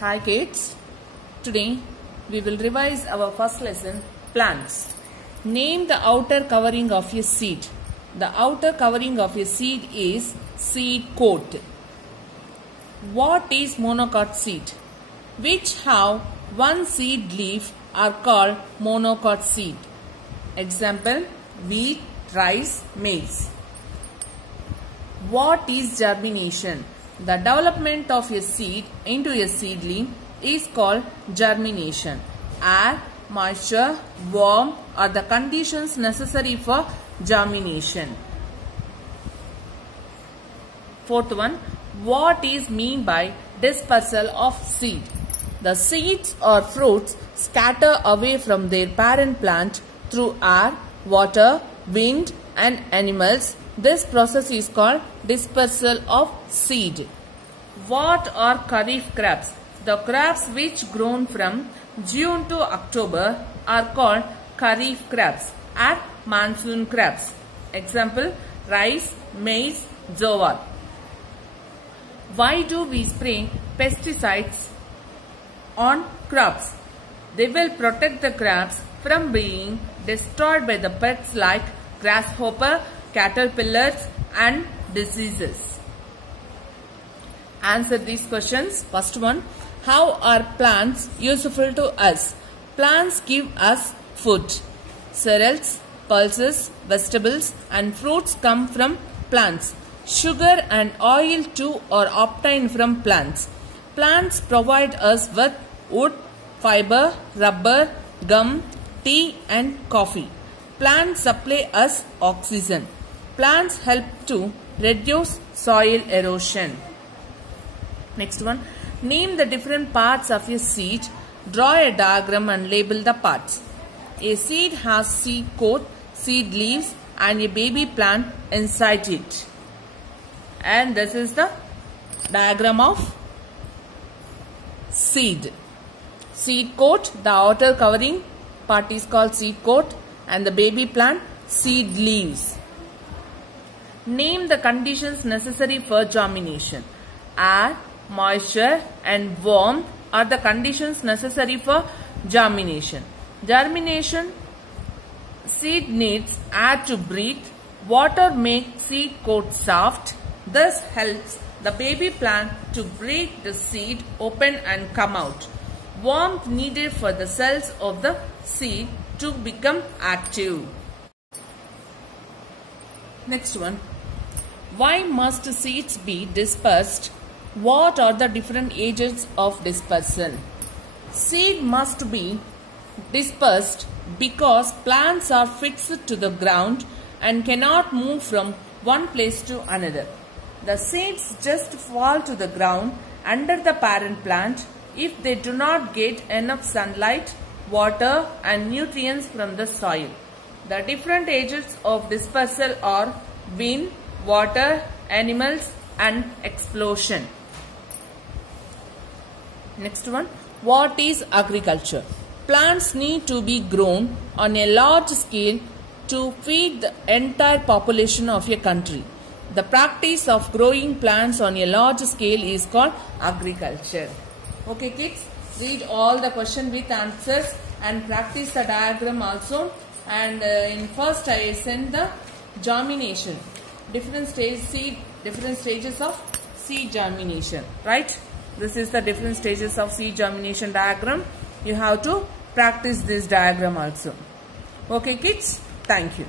Hi kids, today we will revise our first lesson, plants. Name the outer covering of a seed. The outer covering of a seed is seed coat. What is monocot seed? Which have one seed leaf are called monocot seed. Example, wheat, rice, maize. What is germination? The development of a seed into a seedling is called germination. Air, moisture, warmth are the conditions necessary for germination. Fourth one, what is meant by dispersal of seed? The seeds or fruits scatter away from their parent plant through air, water, wind and animals. This process is called dispersal of seed. What are kharif crops? The crops which grown from June to October are called kharif crops and monsoon crops. Example, rice, maize, jowar. Why do we spray pesticides on crops? They will protect the crops from being destroyed by the pests like grasshopper, caterpillars and diseases. Answer these questions. First one, how are plants useful to us? Plants give us food. Cereals, pulses, vegetables and fruits come from plants. Sugar and oil too are obtained from plants. Plants provide us with wood, fiber, rubber, gum, tea and coffee. Plants supply us oxygen. Plants help to reduce soil erosion. Next one, name the different parts of a seed. Draw a diagram and label the parts. A seed has seed coat, seed leaves and a baby plant inside it. And this is the diagram of seed. Seed coat, the outer covering part is called seed coat and the baby plant seed leaves. Name the conditions necessary for germination. Air, moisture and warmth are the conditions necessary for germination. Germination, seed needs air to breathe. Water makes seed coat soft. This helps the baby plant to break the seed open and come out. Warmth needed for the cells of the seed to become active. Next one, why must seeds be dispersed? What are the different agents of dispersal? Seed must be dispersed because plants are fixed to the ground and cannot move from one place to another. The seeds just fall to the ground under the parent plant if they do not get enough sunlight, water and nutrients from the soil. The different agents of dispersal are wind, water, animals and explosion. Next one, what is agriculture? Plants need to be grown on a large scale to feed the entire population of a country. The practice of growing plants on a large scale is called agriculture. Okay kids, read all the question with answers and practice the diagram also. And in first I send the germination, different stages of seed germination, right? This is the different stages of seed germination diagram. You have to practice this diagram also. Okay kids, thank you.